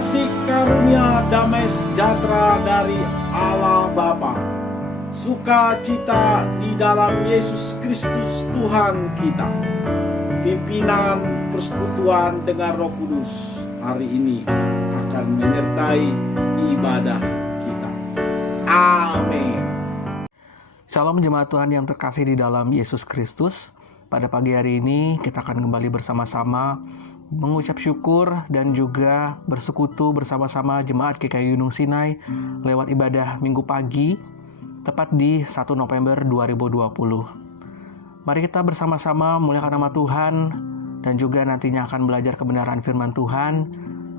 kasih karunia damai sejahtera dari Allah Bapa, sukacita di dalam Yesus Kristus Tuhan kita, pimpinan persekutuan dengan Roh Kudus hari ini akan menyertai ibadah kita. Amin. Shalom jemaat Tuhan yang terkasih di dalam Yesus Kristus. Pada pagi hari ini kita akan kembali bersama-sama mengucap syukur dan juga bersekutu bersama-sama jemaat GKI Gunung Sinai lewat ibadah Minggu pagi tepat di 1 November 2020. Mari kita bersama-sama muliakan nama Tuhan dan juga nantinya akan belajar kebenaran firman Tuhan.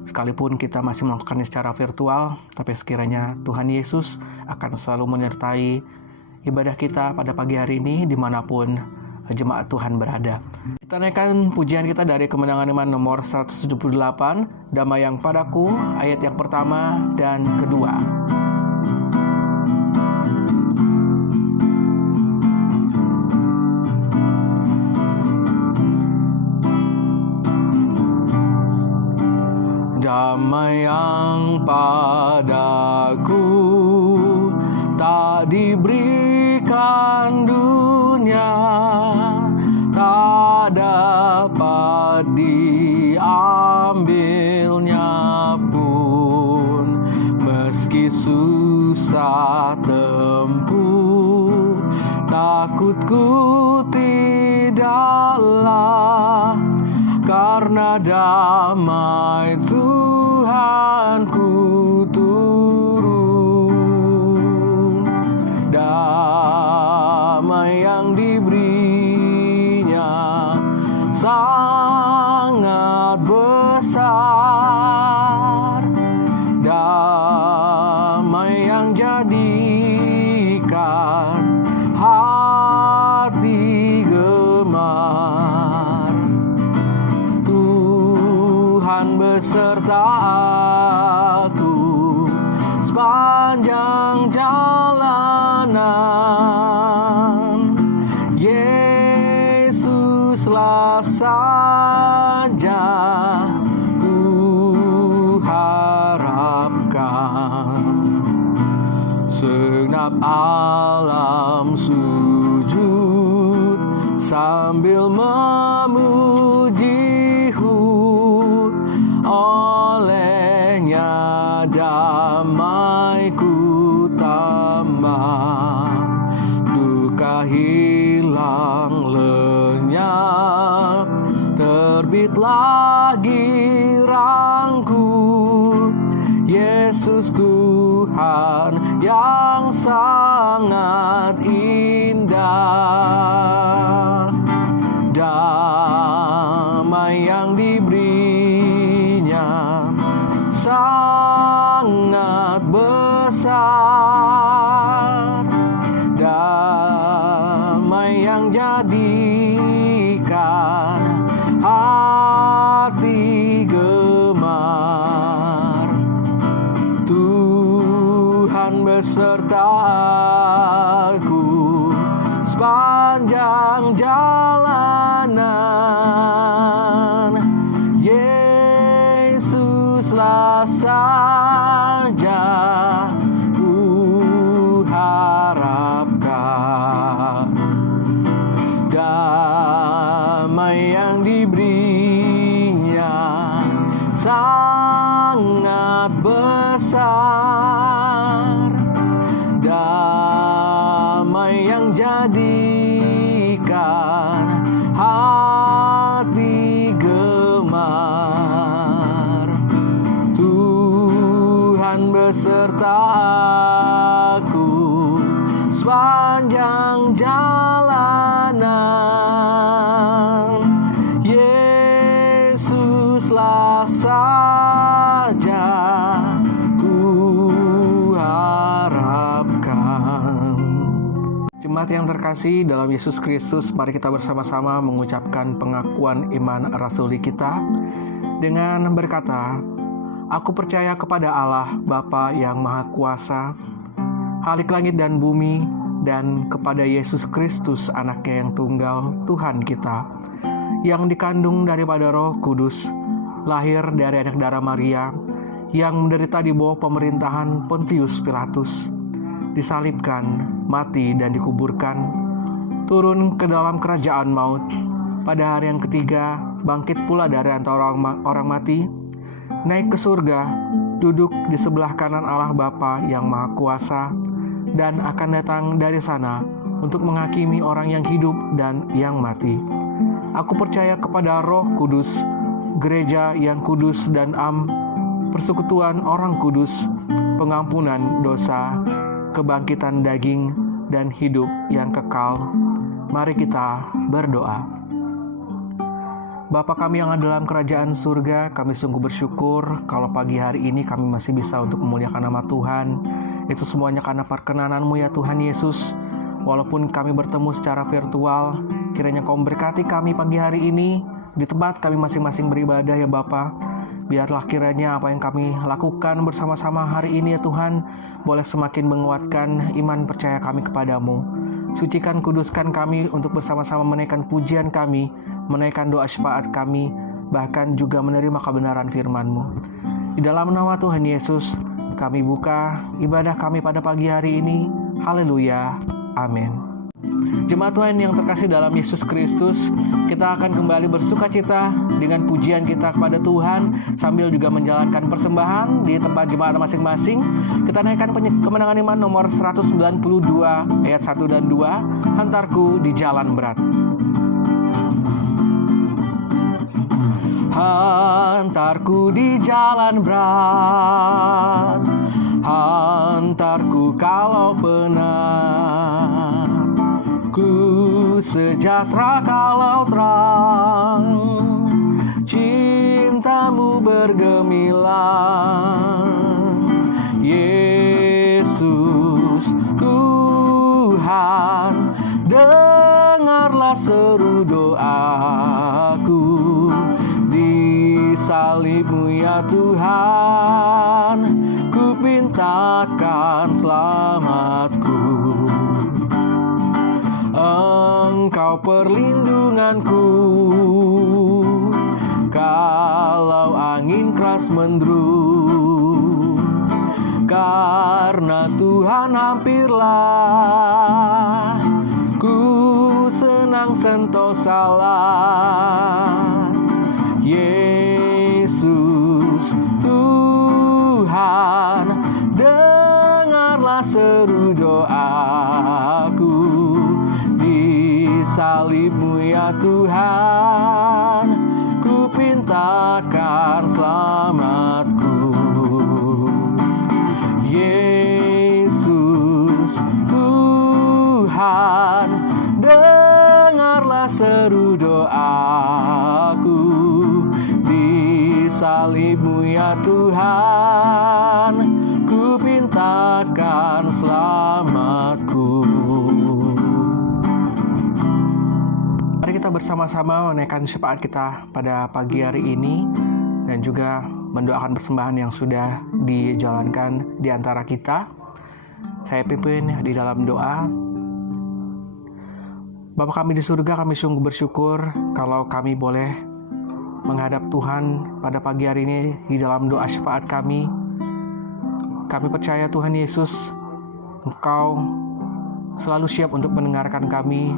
Sekalipun kita masih melakukannya secara virtual, tapi sekiranya Tuhan Yesus akan selalu menyertai ibadah kita pada pagi hari ini dimanapun jemaat Tuhan berada. Kita naikkan pujian kita dari Kemenangan Iman nomor 178, Damai yang Padaku, ayat yang pertama dan kedua. Damai yang padaku tak diberikan dunia, tak dapat diambilnya pun, meski susah tempuh, takutku tidaklah, karena damai Tuhanku turun. Damai yang diberinya sangat besar, damai yang jadikan hati gemar. Tuhan beserta aku sepanjang jalanan, Yesuslah saja ku harapkan. Segenap alam sujud sambil memuji Hud, olehnya damaiku tambah, duka hilang lenyap, terbit lagi girangku. Yesus Tuhan yang sangat indah, damai yang diberinya sangat besar, damai yang jadikan hati gemar. Tuhan beserta aku sepanjang jalanan, Yesuslah saja ku harapkan. Damai yang diberinya sangat besar, damai yang jadikan hati gemar. Tuhan beserta aku sepanjang jalanan, Yesuslah saja ku harapkan. Jemaat yang terkasih dalam Yesus Kristus, mari kita bersama-sama mengucapkan pengakuan iman rasuli kita dengan berkata, Aku percaya kepada Allah, Bapa yang Maha Kuasa, Khalik langit dan bumi, dan kepada Yesus Kristus, Anaknya yang tunggal, Tuhan kita, yang dikandung daripada Roh Kudus, lahir dari anak darah Maria, yang menderita di bawah pemerintahan Pontius Pilatus, disalibkan, mati, dan dikuburkan, turun ke dalam kerajaan maut. Pada hari yang ketiga, bangkit pula dari antara orang mati, naik ke surga, duduk di sebelah kanan Allah Bapa yang Maha Kuasa, dan akan datang dari sana untuk menghakimi orang yang hidup dan yang mati. Aku percaya kepada Roh Kudus, gereja yang kudus dan persekutuan orang kudus, pengampunan dosa, kebangkitan daging, dan hidup yang kekal. Mari kita berdoa. Bapa kami yang ada dalam kerajaan surga, kami sungguh bersyukur kalau pagi hari ini kami masih bisa untuk memuliakan nama Tuhan. Itu semuanya karena perkenanan-Mu ya Tuhan Yesus. Walaupun kami bertemu secara virtual, kiranya Kau memberkati kami pagi hari ini di tempat kami masing-masing beribadah ya Bapa. Biarlah kiranya apa yang kami lakukan bersama-sama hari ini ya Tuhan, boleh semakin menguatkan iman percaya kami kepadamu. Sucikan, kuduskan kami untuk bersama-sama menaikkan pujian kami, menaikkan doa syafaat kami, bahkan juga menerima kebenaran firman-Mu. Di dalam nama Tuhan Yesus, kami buka ibadah kami pada pagi hari ini. Haleluya. Amin. Jemaat Tuhan yang terkasih dalam Yesus Kristus, kita akan kembali bersuka cita dengan pujian kita kepada Tuhan sambil juga menjalankan persembahan di tempat jemaat masing-masing. Kita naikkan kemenangan iman nomor 192 ayat 1 dan 2, Hantarku di jalan berat. Hantarku di jalan berat, hantarku kalau penat, ku sejahtera kalau terang, cintamu bergemilang. Yesus Tuhan, dengarlah seru doaku. Di salib-Mu ya Tuhan, ku pintakan selamatku. Engkau perlindunganku, kalau angin keras mendung. Karena Tuhan hampirlah, ku senang sentosalah. Yesus Tuhan, dengarlah seru doaku. Di salib-Mu ya Tuhan, ku pintakan selamatku. Yesus Tuhan, dengarlah seru doaku. Di salib-Mu ya Tuhan, ku pintakan selamatku. Mari kita bersama-sama menaikkan syafaat kita pada pagi hari ini dan juga mendoakan persembahan yang sudah dijalankan di antara kita. Saya pimpin di dalam doa. Bapa kami di surga, kami sungguh bersyukur kalau kami boleh menghadap Tuhan pada pagi hari ini di dalam doa syafaat kami. Kami percaya Tuhan Yesus, Engkau selalu siap untuk mendengarkan kami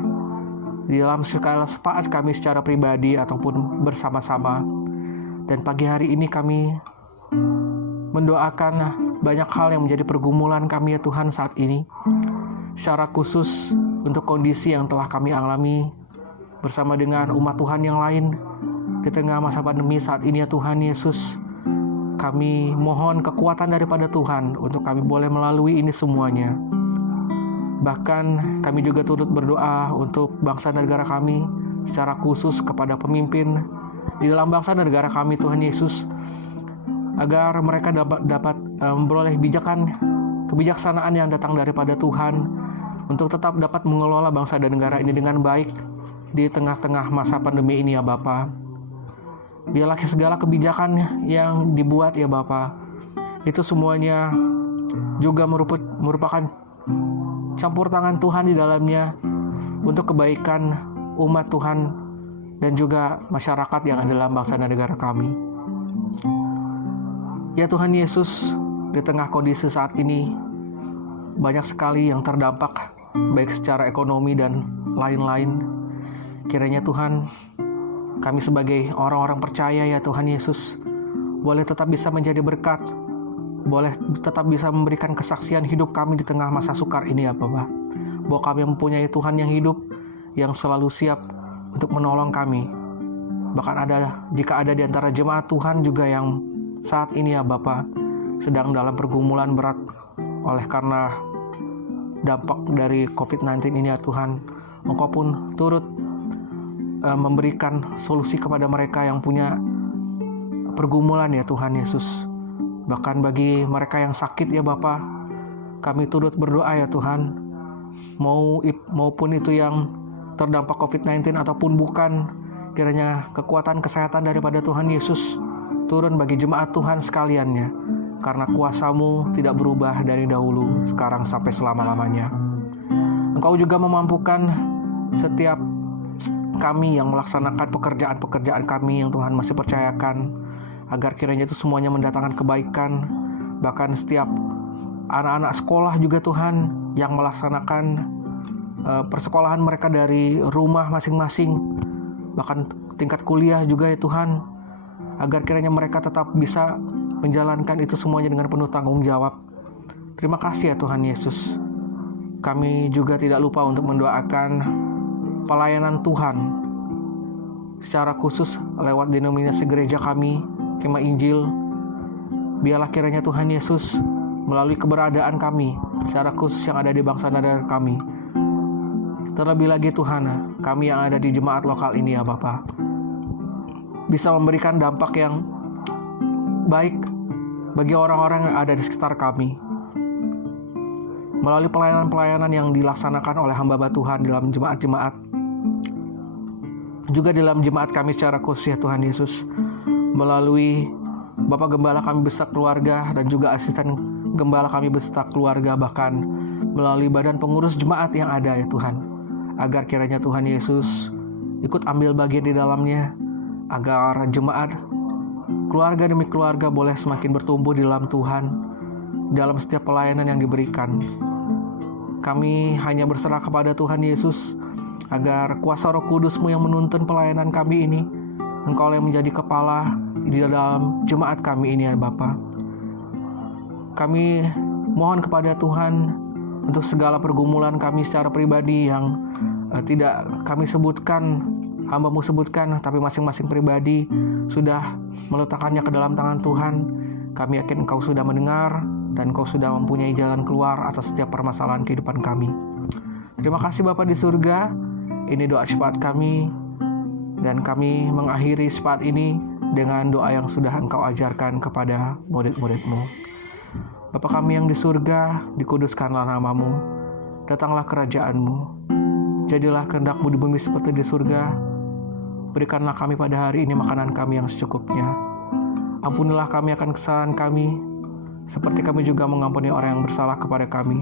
di dalam segala syafaat kami secara pribadi ataupun bersama-sama. Dan pagi hari ini kami mendoakan banyak hal yang menjadi pergumulan kami ya Tuhan saat ini. Secara khusus untuk kondisi yang telah kami alami bersama dengan umat Tuhan yang lain di tengah masa pandemi saat ini ya Tuhan Yesus. Kami mohon kekuatan daripada Tuhan untuk kami boleh melalui ini semuanya. Bahkan kami juga turut berdoa untuk bangsa dan negara kami, secara khusus kepada pemimpin di dalam bangsa dan negara kami Tuhan Yesus, agar mereka dapat memperoleh kebijaksanaan yang datang daripada Tuhan untuk tetap dapat mengelola bangsa dan negara ini dengan baik di tengah-tengah masa pandemi ini ya Bapa. Biarlah segala kebijakan yang dibuat ya Bapa, itu semuanya juga merupakan campur tangan Tuhan di dalamnya untuk kebaikan umat Tuhan dan juga masyarakat yang ada dalam bangsa dan negara kami. Ya Tuhan Yesus, di tengah kondisi saat ini, banyak sekali yang terdampak, baik secara ekonomi dan lain-lain. Kiranya Tuhan, kami sebagai orang-orang percaya ya Tuhan Yesus, boleh tetap bisa menjadi berkat, boleh tetap bisa memberikan kesaksian hidup kami di tengah masa sukar ini ya Bapa. Bahwa kami mempunyai Tuhan yang hidup, yang selalu siap untuk menolong kami. Bahkan jika ada di antara jemaat Tuhan juga yang saat ini ya Bapa, sedang dalam pergumulan berat oleh karena dampak dari COVID-19 ini ya Tuhan, Engkau pun turut memberikan solusi kepada mereka yang punya pergumulan ya Tuhan Yesus. Bahkan bagi mereka yang sakit ya Bapa, kami turut berdoa ya Tuhan, maupun itu yang terdampak COVID-19 ataupun bukan, kiranya kekuatan kesehatan daripada Tuhan Yesus turun bagi jemaat Tuhan sekaliannya, karena kuasa-Mu tidak berubah dari dahulu, sekarang sampai selama-lamanya. Engkau juga memampukan setiap kami yang melaksanakan pekerjaan-pekerjaan kami yang Tuhan masih percayakan, agar kiranya itu semuanya mendatangkan kebaikan. Bahkan setiap anak-anak sekolah juga Tuhan yang melaksanakan persekolahan mereka dari rumah masing-masing, bahkan tingkat kuliah juga ya Tuhan, agar kiranya mereka tetap bisa menjalankan itu semuanya dengan penuh tanggung jawab. Terima kasih ya Tuhan Yesus. Kami juga tidak lupa untuk mendoakan pelayanan Tuhan secara khusus lewat denominasi gereja kami, Kemah Injil. Biarlah kiranya Tuhan Yesus melalui keberadaan kami secara khusus yang ada di bangsa negara kami, terlebih lagi Tuhan, kami yang ada di jemaat lokal ini ya Bapa, bisa memberikan dampak yang baik bagi orang-orang yang ada di sekitar kami melalui pelayanan-pelayanan yang dilaksanakan oleh hamba Tuhan dalam jemaat-jemaat, juga dalam jemaat kami secara khusus ya Tuhan Yesus, melalui Bapak Gembala kami beserta keluarga dan juga asisten Gembala kami beserta keluarga, bahkan melalui badan pengurus jemaat yang ada ya Tuhan, agar kiranya Tuhan Yesus ikut ambil bagian di dalamnya, agar jemaat keluarga demi keluarga boleh semakin bertumbuh di dalam Tuhan, dalam setiap pelayanan yang diberikan. Kami hanya berserah kepada Tuhan Yesus, agar kuasa Roh Kudus-Mu yang menuntun pelayanan kami ini, Engkau yang menjadi kepala di dalam jemaat kami ini ya Bapa. Kami mohon kepada Tuhan untuk segala pergumulan kami secara pribadi yang tidak kami sebutkan, hamba-Mu sebutkan, tapi masing-masing pribadi sudah meletakkannya ke dalam tangan Tuhan. Kami yakin Engkau sudah mendengar dan Engkau sudah mempunyai jalan keluar atas setiap permasalahan kehidupan kami. Terima kasih Bapa di surga. Ini doa syafaat kami, dan kami mengakhiri syafaat ini dengan doa yang sudah Engkau ajarkan kepada murid-murid-Mu. Bapa kami yang di surga, dikuduskanlah nama-Mu, datanglah kerajaan-Mu, jadilah kehendak-Mu di bumi seperti di surga. Berikanlah kami pada hari ini makanan kami yang secukupnya. Ampunilah kami akan kesalahan kami, seperti kami juga mengampuni orang yang bersalah kepada kami.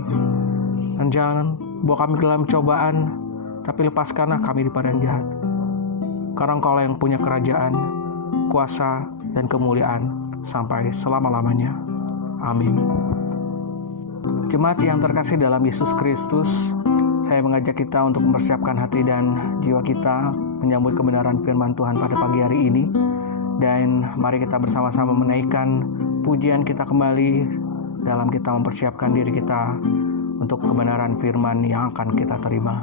Dan jangan bawa kami ke dalam cobaan, tapi lepaskanlah kami daripada yang jahat. Karena Engkau yang punya kerajaan, kuasa, dan kemuliaan sampai selama-lamanya. Amin. Jemaat yang terkasih dalam Yesus Kristus, saya mengajak kita untuk mempersiapkan hati dan jiwa kita menyambut kebenaran firman Tuhan pada pagi hari ini. Dan mari kita bersama-sama menaikkan pujian kita kembali dalam kita mempersiapkan diri kita untuk kebenaran firman yang akan kita terima.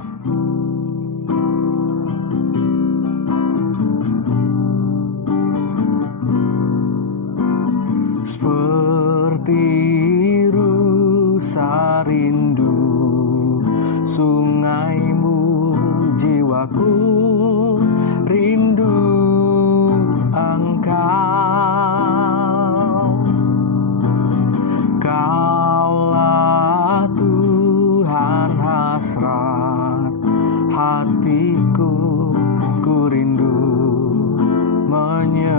Seperti rusa rindu sungai-Mu, jiwaku rindu Engkau. Kaulah Tuhan hasrat hatiku, ku rindu menyembah-Mu.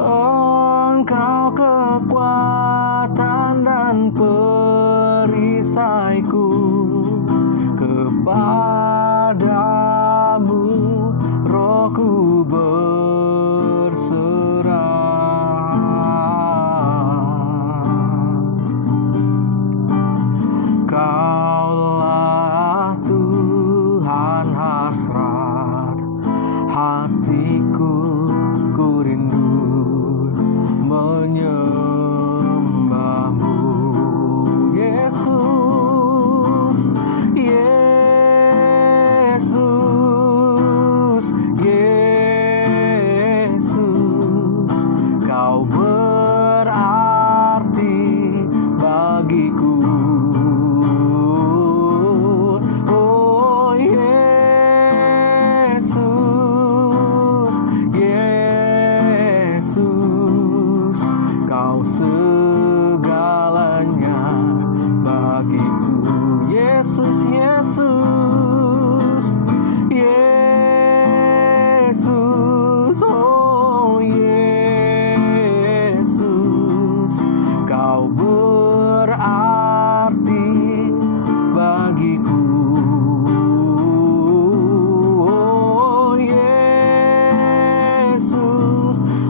Engkau kekuatan dan perisaiku, kepadamu Rohku hatiku, ku rindu menyembahmu. Yesus, Yesus, Yesus, kau berarti bagiku. Oh Yesus, Yesus, kau segalanya bagiku. Yesus, Yesus, Yesus, oh Yesus, kau berarti bagiku. Oh Yesus,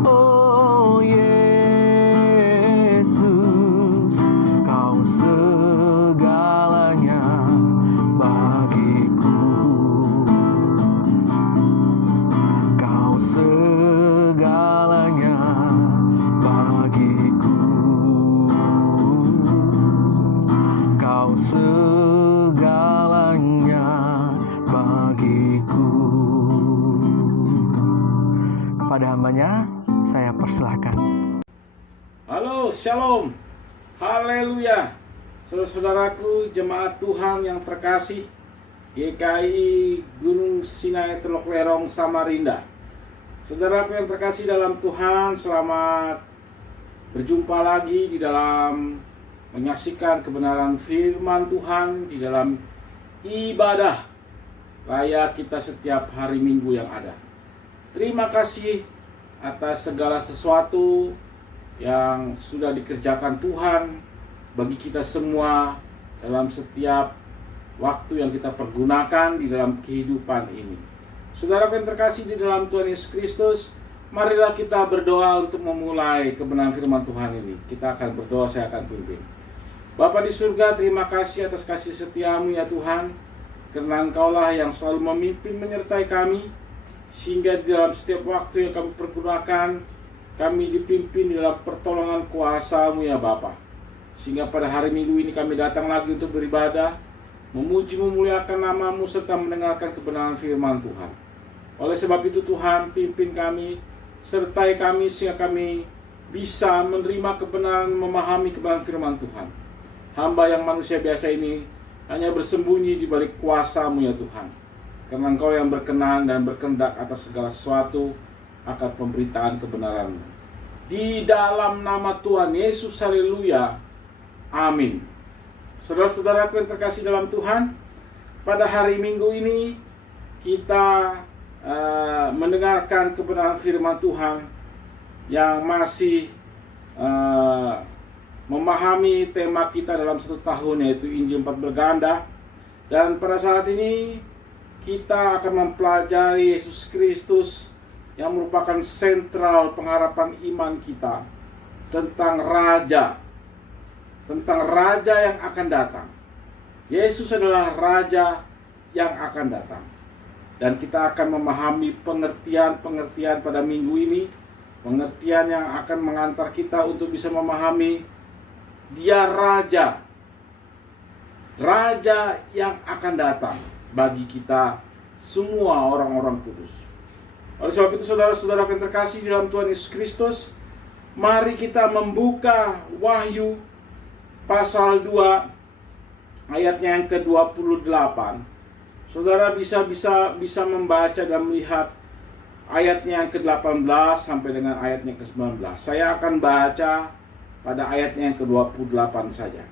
oh Yesus, kau segalanya bagiku. Kau segalanya bagiku. Kau segalanya bagiku. Kepada hambanya saya persilahkan. Halo, shalom, haleluya. Saudara-saudaraku, jemaat Tuhan yang terkasih, GKI Gunung Sinai Teluk Lerong Samarinda. Saudaraku yang terkasih dalam Tuhan, selamat berjumpa lagi di dalam menyaksikan kebenaran firman Tuhan di dalam ibadah raya kita setiap hari Minggu yang ada. Terima kasih atas segala sesuatu yang sudah dikerjakan Tuhan bagi kita semua dalam setiap waktu yang kita pergunakan di dalam kehidupan ini. Saudara yang terkasih di dalam Tuhan Yesus Kristus, marilah kita berdoa untuk memulai kebenaran firman Tuhan ini. Kita akan berdoa, saya akan pimpin. Bapa di surga, terima kasih atas kasih setiamu ya Tuhan, karena Engkaulah yang selalu memimpin menyertai kami, sehingga di dalam setiap waktu yang kami pergunakan, kami dipimpin di dalam pertolongan kuasa-Mu ya Bapa. Sehingga pada hari Minggu ini kami datang lagi untuk beribadah, memuji memuliakan nama-Mu serta mendengarkan kebenaran firman Tuhan. Oleh sebab itu Tuhan, pimpin kami, sertai kami sehingga kami bisa menerima kebenaran, memahami kebenaran firman Tuhan. Hamba yang manusia biasa ini hanya bersembunyi di balik kuasa-Mu ya Tuhan. Karena Engkau yang berkenan dan berkehendak atas segala sesuatu akan pemberitaan kebenaran-Mu. Di dalam nama Tuhan Yesus, haleluya, amin. Saudara-saudaraku yang terkasih dalam Tuhan, pada hari Minggu ini kita mendengarkan kebenaran firman Tuhan yang masih memahami tema kita dalam satu tahun, yaitu Injil 4 berganda. Dan pada saat ini kita akan mempelajari Yesus Kristus yang merupakan sentral pengharapan iman kita, tentang Raja yang akan datang. Yesus adalah Raja yang akan datang. Dan kita akan memahami pengertian-pengertian pada minggu ini, pengertian yang akan mengantar kita untuk bisa memahami Dia Raja yang akan datang bagi kita semua orang-orang kudus. Oleh sebab itu saudara-saudara yang terkasih di dalam Tuhan Yesus Kristus, mari kita membuka Wahyu pasal 2 ayatnya yang ke-28. Saudara bisa membaca dan melihat ayatnya yang ke-18 sampai dengan ayatnya ke-19. Saya akan baca pada ayatnya yang ke-28 saja.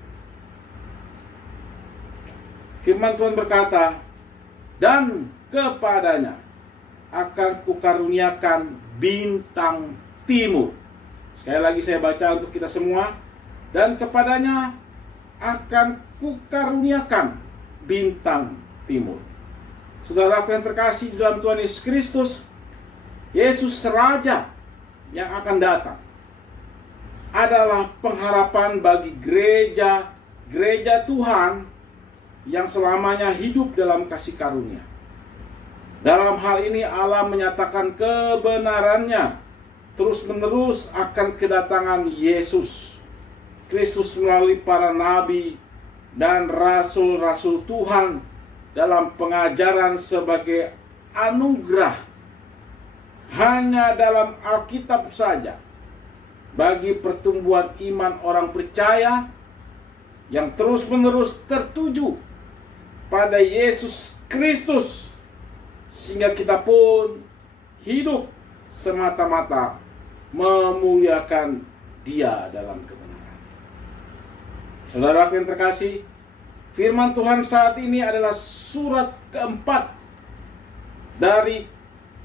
Firman Tuhan berkata, dan kepadanya akan kukaruniakan bintang timur. Sekali lagi saya baca untuk kita semua. Dan kepadanya akan kukaruniakan bintang timur. Saudaraku yang terkasih di dalam Tuhan Yesus Kristus, Yesus Raja yang akan datang adalah pengharapan bagi gereja Tuhan yang selamanya hidup dalam kasih karunia. Dalam hal ini Allah menyatakan kebenarannya terus-menerus akan kedatangan Yesus Kristus melalui para nabi dan rasul-rasul Tuhan dalam pengajaran sebagai anugerah. Hanya dalam Alkitab saja bagi pertumbuhan iman orang percaya yang terus-menerus tertuju pada Yesus Kristus, sehingga kita pun hidup semata-mata memuliakan Dia dalam kebenaran. Saudara yang terkasih, firman Tuhan saat ini adalah surat keempat dari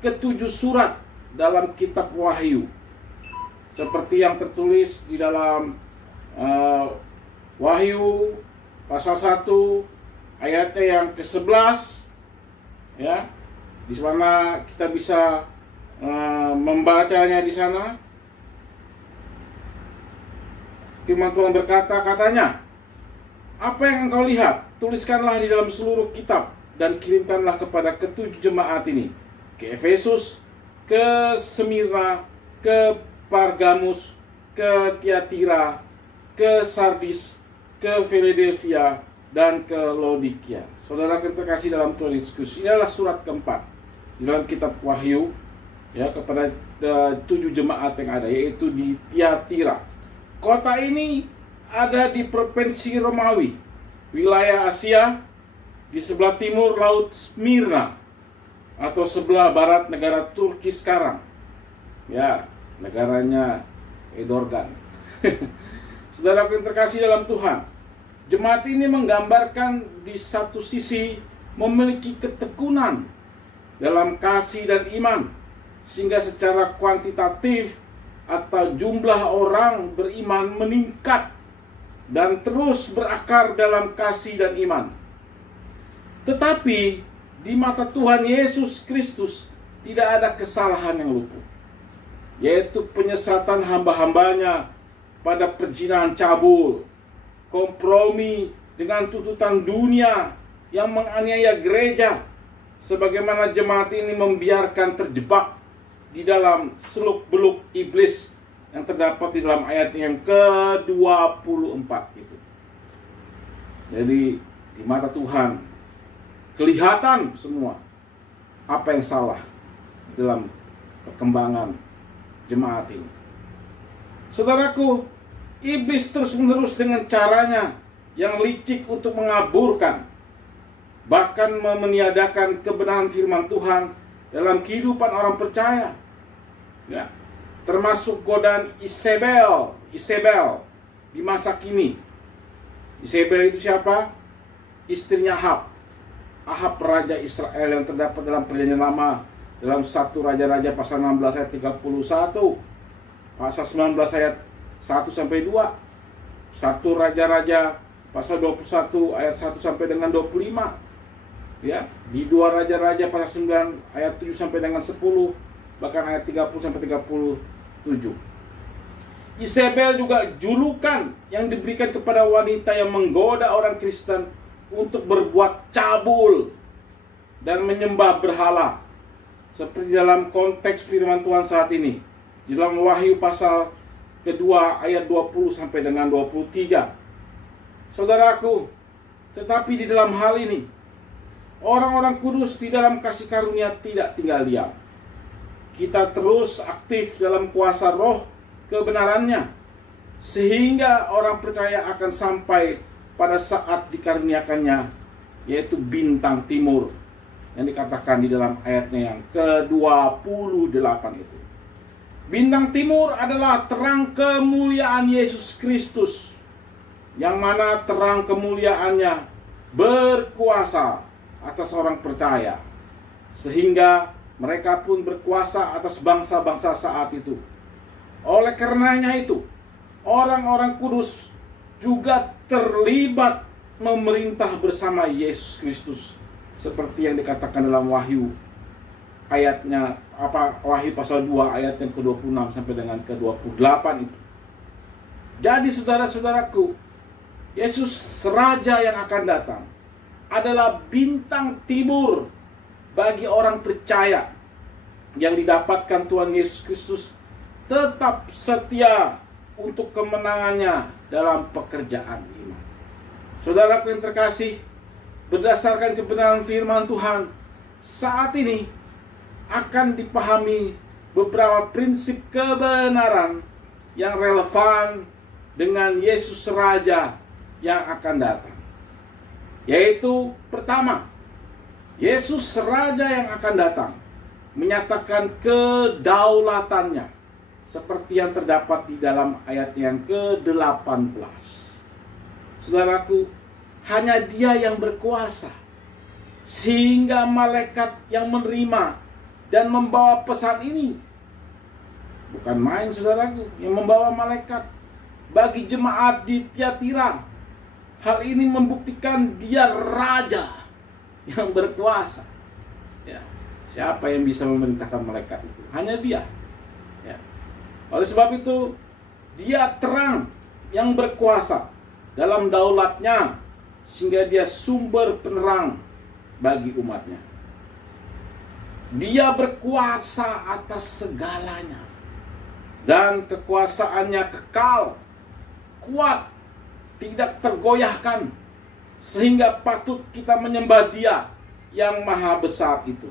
ketujuh surat dalam kitab Wahyu, seperti yang tertulis di dalam Wahyu pasal 1 ayatnya yang ke-11, ya, di mana kita bisa membacanya di sana. Firman Tuhan berkata, katanya, apa yang engkau lihat, tuliskanlah di dalam seluruh kitab dan kirimkanlah kepada ketujuh jemaat ini, ke Efesus, ke Semirna, ke Pargamus, ke Tiatira, ke Sardis, ke Philadelphia, dan ke Laodikia. Saudara yang terkasih dalam Tuhan Yesus Kristus, ini adalah surat keempat di dalam kitab Wahyu, ya, kepada 7 jemaat yang ada, yaitu di Tiatira. Kota ini ada di provinsi Romawi, wilayah Asia, di sebelah timur Laut Smyrna, atau sebelah barat negara Turki sekarang. Ya, negaranya Erdogan. Saudara yang terkasih dalam Tuhan, jemaat ini menggambarkan di satu sisi memiliki ketekunan dalam kasih dan iman, sehingga secara kuantitatif atau jumlah orang beriman meningkat dan terus berakar dalam kasih dan iman. Tetapi di mata Tuhan Yesus Kristus tidak ada kesalahan yang luput, yaitu penyesatan hamba-hambanya pada perjinahan cabul, kompromi dengan tuntutan dunia yang menganiaya gereja, sebagaimana jemaat ini membiarkan terjebak di dalam seluk-beluk iblis yang terdapat di dalam ayat yang ke-24 itu. Jadi di mata Tuhan kelihatan semua apa yang salah dalam perkembangan jemaat ini. Saudaraku, iblis terus-menerus dengan caranya yang licik untuk mengaburkan, bahkan meniadakan kebenaran firman Tuhan dalam kehidupan orang percaya. Ya, termasuk godaan Isabel di masa kini. Isabel itu siapa? Istrinya Ahab raja Israel yang terdapat dalam perjanjian lama dalam 1 Raja-Raja pasal 16 ayat 31, pasal 19 ayat 1 sampai 2, 1 Raja-Raja pasal 21 ayat 1 sampai dengan 25. Ya, di 2 Raja-Raja pasal 9 ayat 7 sampai dengan 10, bahkan ayat 30 sampai 37. Isabel juga julukan yang diberikan kepada wanita yang menggoda orang Kristen untuk berbuat cabul dan menyembah berhala, seperti dalam konteks firman Tuhan saat ini di dalam Wahyu pasal kedua ayat 20 sampai dengan 23. Saudaraku, tetapi di dalam hal ini orang-orang kudus di dalam kasih karunia tidak tinggal diam. Kita terus aktif dalam kuasa roh kebenarannya, sehingga orang percaya akan sampai pada saat dikaruniakannya, yaitu bintang timur yang dikatakan di dalam ayatnya yang ke-28 itu. Bintang timur adalah terang kemuliaan Yesus Kristus, yang mana terang kemuliaannya berkuasa atas orang percaya, sehingga mereka pun berkuasa atas bangsa-bangsa saat itu. Oleh karenanya itu, orang-orang kudus juga terlibat memerintah bersama Yesus Kristus, seperti yang dikatakan dalam Wahyu ayatnya Wahyu pasal 2 ayat yang ke-26 sampai dengan ke-28 itu. Jadi saudara-saudaraku, Yesus Raja yang akan datang adalah bintang timur bagi orang percaya yang didapatkan Tuhan Yesus Kristus tetap setia untuk kemenangannya dalam pekerjaan iman. Saudaraku yang terkasih, berdasarkan kebenaran firman Tuhan, saat ini akan dipahami beberapa prinsip kebenaran yang relevan dengan Yesus Raja yang akan datang. Yaitu pertama, Yesus Raja yang akan datang menyatakan kedaulatannya seperti yang terdapat di dalam ayat yang ke-18. Saudaraku, hanya Dia yang berkuasa sehingga malaikat yang menerima dan membawa pesan ini bukan main, saudaraku, yang membawa malaikat bagi jemaat di Tiatira. Hal ini membuktikan Dia Raja yang berkuasa. Ya, siapa yang bisa memerintahkan malaikat itu? Hanya Dia. Ya. Oleh sebab itu, Dia terang yang berkuasa dalam daulatnya, sehingga Dia sumber penerang bagi umatnya. Dia berkuasa atas segalanya, dan kekuasaannya kekal, kuat, tidak tergoyahkan, sehingga patut kita menyembah Dia yang maha besar itu.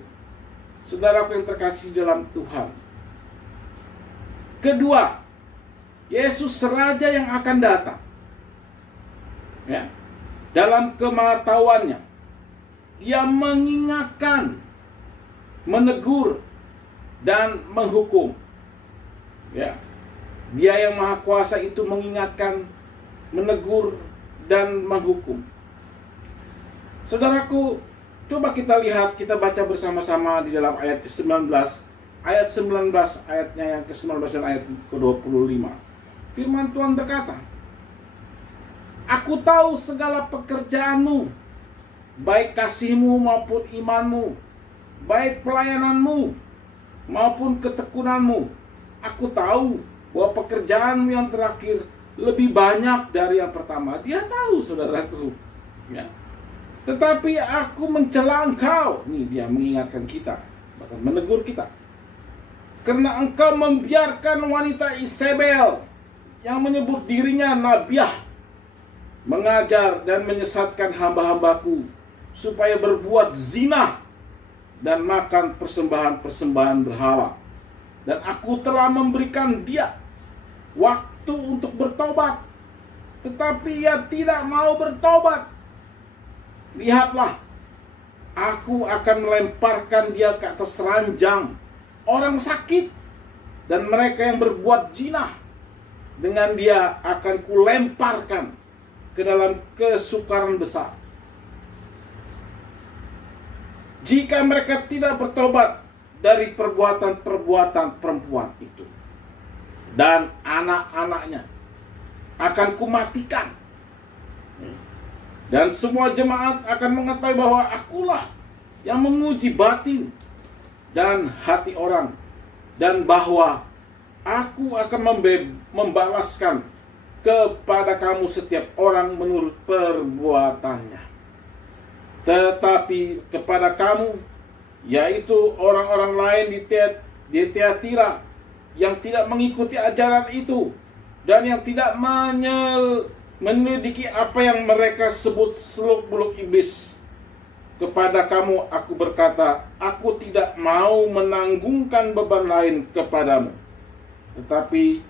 Saudaraku yang terkasih dalam Tuhan. Kedua, Yesus Raja yang akan datang. Ya, dalam kemahatauannya, Dia mengingatkan, menegur, dan menghukum. Ya, Dia yang maha kuasa itu mengingatkan, menegur, dan menghukum. Saudaraku, coba kita lihat, kita baca bersama-sama di dalam ayat 19, ayatnya yang ke-19 dan ayat ke-25. Firman Tuhan berkata, "Aku tahu segala pekerjaanmu, baik kasihmu maupun imanmu, baik pelayananmu maupun ketekunanmu. Aku tahu bahwa pekerjaanmu yang terakhir lebih banyak dari yang pertama." Dia tahu, saudaraku. Ya. Tetapi aku mencela engkau. Ini Dia mengingatkan kita, bahkan menegur kita. "Karena engkau membiarkan wanita Isabel yang menyebut dirinya nabiah mengajar dan menyesatkan hamba-hambaku supaya berbuat zina dan makan persembahan-persembahan berhala. Dan aku telah memberikan dia waktu untuk bertobat, tetapi ia tidak mau bertobat. Lihatlah, aku akan melemparkan dia ke atas ranjang orang sakit, dan mereka yang berbuat zina dengan dia akan kulemparkan ke dalam kesukaran besar. Jika mereka tidak bertobat dari perbuatan-perbuatan perempuan itu, dan anak-anaknya akan kumatikan. Dan semua jemaat akan mengetahui bahwa akulah yang menguji batin dan hati orang, dan bahwa aku akan membalaskan kepada kamu setiap orang menurut perbuatannya. Tetapi kepada kamu, yaitu orang-orang lain di Tiatira yang tidak mengikuti ajaran itu, dan yang tidak menyelidiki apa yang mereka sebut seluk-beluk iblis, kepada kamu aku berkata, aku tidak mau menanggungkan beban lain kepadamu, tetapi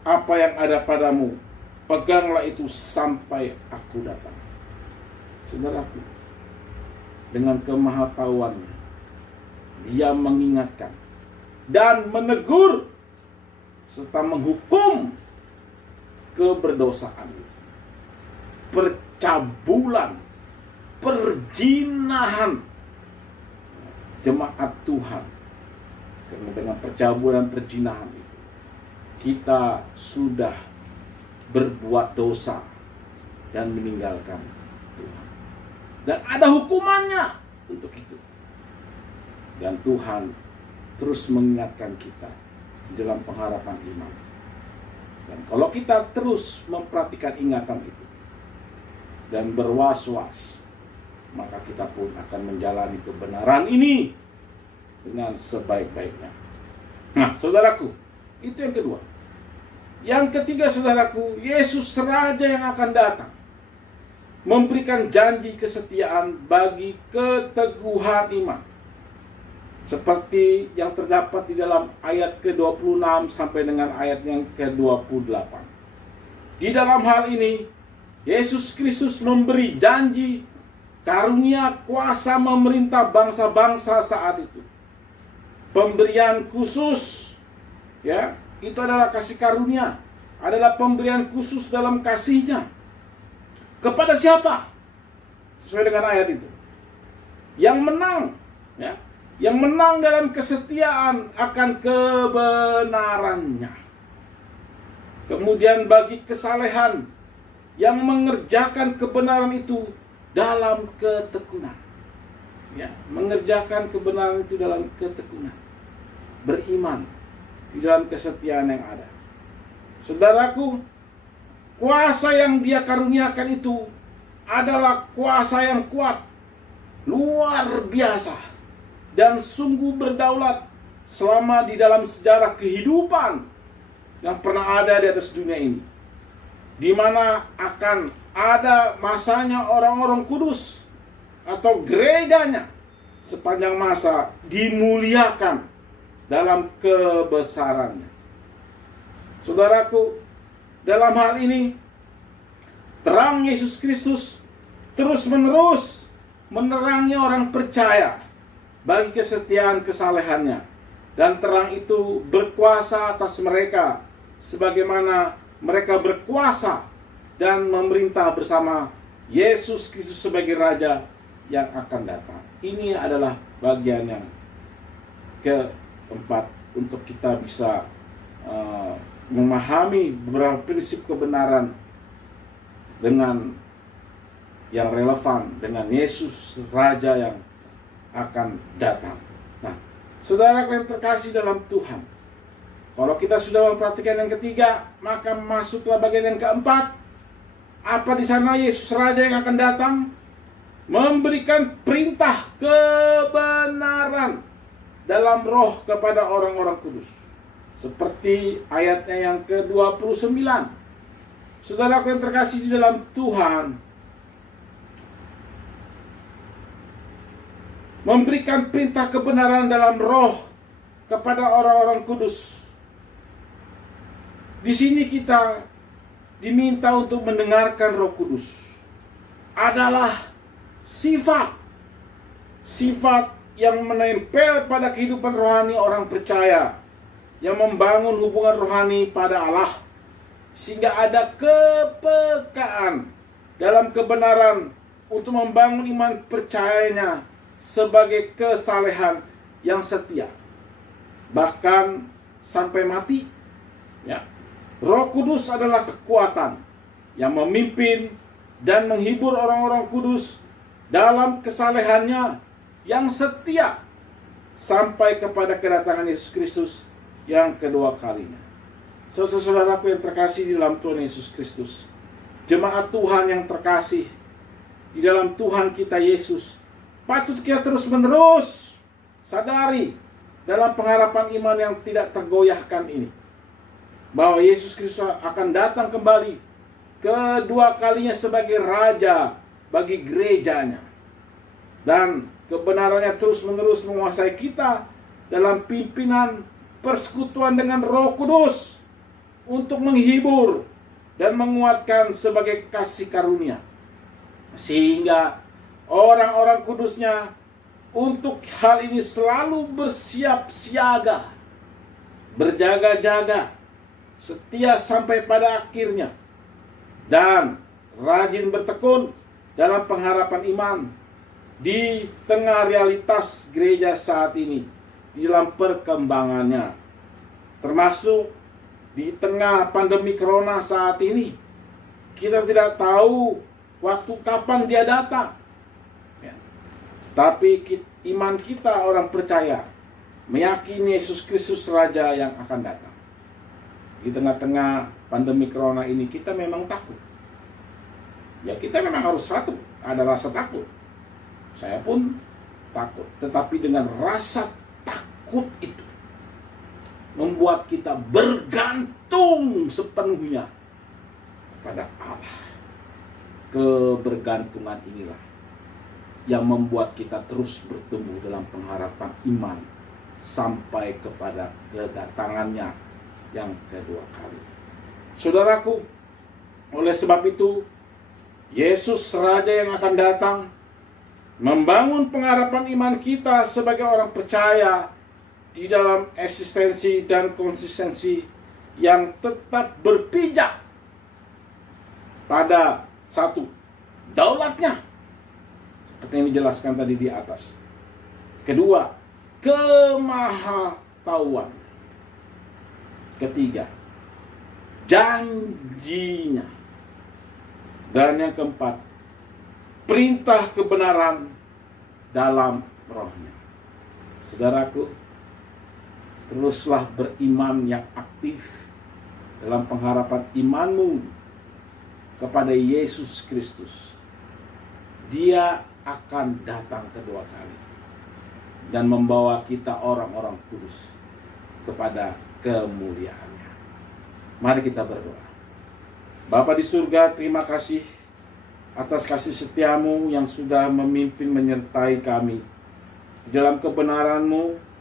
apa yang ada padamu, peganglah itu sampai aku datang. Saudaraku, dengan kemahatauannya, Dia mengingatkan dan menegur serta menghukum keberdosaan itu, percabulan, perjinahan jemaat Tuhan. Karena dengan percabulan, perjinahan itu, kita sudah berbuat dosa dan meninggalkan Tuhan. Dan ada hukumannya untuk itu. Dan Tuhan terus mengingatkan kita dalam pengharapan iman. Dan kalau kita terus memperhatikan ingatan itu dan berwas-was maka kita pun akan menjalani kebenaran ini dengan sebaik-baiknya. Nah, saudaraku, itu yang kedua. Yang ketiga, saudaraku, Yesus Raja yang akan datang memberikan janji kesetiaan bagi keteguhan iman. Seperti yang terdapat di dalam ayat ke-26 sampai dengan ayat yang ke-28. Di dalam hal ini, Yesus Kristus memberi janji karunia kuasa memerintah bangsa-bangsa saat itu. Pemberian khusus, ya, itu adalah kasih karunia, adalah pemberian khusus dalam kasihnya. Kepada siapa? Sesuai dengan ayat itu. Yang menang, ya, yang menang dalam kesetiaan akan kebenarannya. Kemudian bagi kesalehan yang mengerjakan kebenaran itu dalam ketekunan. Ya, mengerjakan kebenaran itu dalam ketekunan. Beriman di dalam kesetiaan yang ada. Saudaraku, kuasa yang Dia karuniakan itu adalah kuasa yang kuat, luar biasa, dan sungguh berdaulat selama di dalam sejarah kehidupan yang pernah ada di atas dunia ini, di mana akan ada masanya orang-orang kudus atau gerejanya sepanjang masa dimuliakan dalam kebesarannya. Saudaraku, dalam hal ini terang Yesus Kristus terus-menerus menerangi orang percaya bagi kesetiaan kesalehannya, dan terang itu berkuasa atas mereka sebagaimana mereka berkuasa dan memerintah bersama Yesus Kristus sebagai Raja yang akan datang. Ini adalah bagian yang keempat untuk kita bisa memahami beberapa prinsip kebenaran dengan yang relevan dengan Yesus Raja yang akan datang. Nah, saudara yang terkasih dalam Tuhan, kalau kita sudah memperhatikan yang ketiga, maka masuklah bagian yang keempat. Apa di sana? Yesus Raja yang akan datang memberikan perintah kebenaran dalam roh kepada orang-orang kudus. Seperti ayatnya yang ke-29. Saudaraku yang terkasih di dalam Tuhan, memberikan perintah kebenaran dalam roh kepada orang-orang kudus. Di sini kita diminta untuk mendengarkan Roh Kudus. Adalah sifat yang menempel pada kehidupan rohani orang percaya, yang membangun hubungan rohani pada Allah, sehingga ada kepekaan dalam kebenaran untuk membangun iman percayanya sebagai kesalehan yang setia, bahkan sampai mati. Ya, Roh Kudus adalah kekuatan yang memimpin dan menghibur orang-orang kudus dalam kesalehannya yang setia sampai kepada kedatangan Yesus Kristus yang kedua kalinya. Saudara-saudaraku yang terkasih di dalam Tuhan Yesus Kristus, jemaat Tuhan yang terkasih di dalam Tuhan kita Yesus, patut kita terus-menerus sadari dalam pengharapan iman yang tidak tergoyahkan ini, bahwa Yesus Kristus akan datang kembali kedua kalinya sebagai Raja bagi gerejanya, dan kebenarannya terus-menerus menguasai kita dalam pimpinan persekutuan dengan Roh Kudus untuk menghibur dan menguatkan sebagai kasih karunia, sehingga orang-orang kudusnya untuk hal ini selalu bersiap siaga, berjaga-jaga, setia sampai pada akhirnya, dan rajin bertekun dalam pengharapan iman di tengah realitas gereja saat ini, di dalam perkembangannya, termasuk di tengah pandemi corona saat ini. Kita tidak tahu waktu kapan dia datang, ya. Tapi iman kita orang percaya meyakini Yesus Kristus Raja yang akan datang. Di tengah-tengah pandemi corona ini kita memang takut. Ya, kita memang harus ada rasa takut. Saya pun takut. Tetapi dengan rasa takut itu membuat kita bergantung sepenuhnya kepada Allah. Kebergantungan inilah yang membuat kita terus bertumbuh dalam pengharapan iman sampai kepada kedatangannya yang kedua kali. Saudaraku, oleh sebab itu Yesus Raja yang akan datang membangun pengharapan iman kita sebagai orang percaya di dalam eksistensi dan konsistensi yang tetap berpijak pada satu, daulatnya seperti yang dijelaskan tadi di atas. Kedua, kemahatauan. Ketiga, janjinya. Dan yang keempat, perintah kebenaran dalam rohnya. Saudaraku, teruslah beriman yang aktif dalam pengharapan imanmu kepada Yesus Kristus. Dia akan datang kedua kali dan membawa kita orang-orang kudus kepada kemuliaannya. Mari kita berdoa. Bapa di surga, terima kasih atas kasih setiamu yang sudah memimpin menyertai kami di dalam kebenaranmu.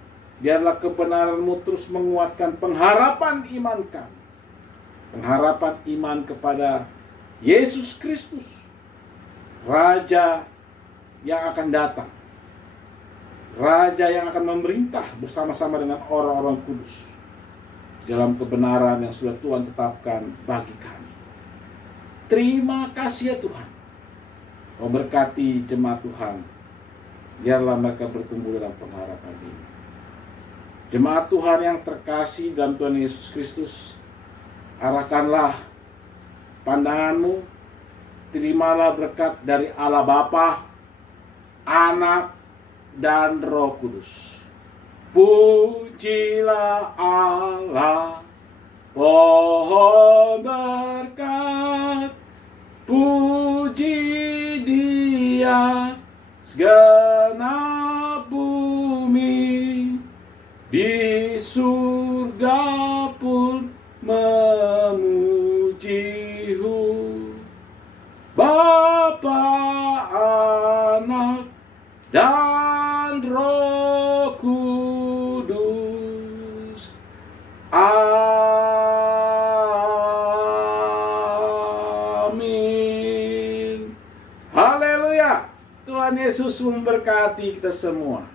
Biarlah kebenaranmu terus menguatkan pengharapan iman kami, pengharapan iman kepada Yesus Kristus, Raja yang akan datang, Raja yang akan memerintah bersama-sama dengan orang-orang kudus dalam kebenaran yang sudah Tuhan tetapkan bagi kami. Terima kasih ya Tuhan. Kau berkati jemaat Tuhan, biarlah mereka bertumbuh dalam pengharapan ini. Jemaat Tuhan yang terkasih dalam Tuhan Yesus Kristus, arahkanlah pandanganmu, terimalah berkat dari Allah Bapa, Anak, dan Roh Kudus. Pujilah Allah, pohon berkat, puji Dia segenap bumi, di surga pun memuji-Hu. Bapa, Anak, dan Roh Kudus. Amin. Haleluya. Tuhan Yesus memberkati kita semua.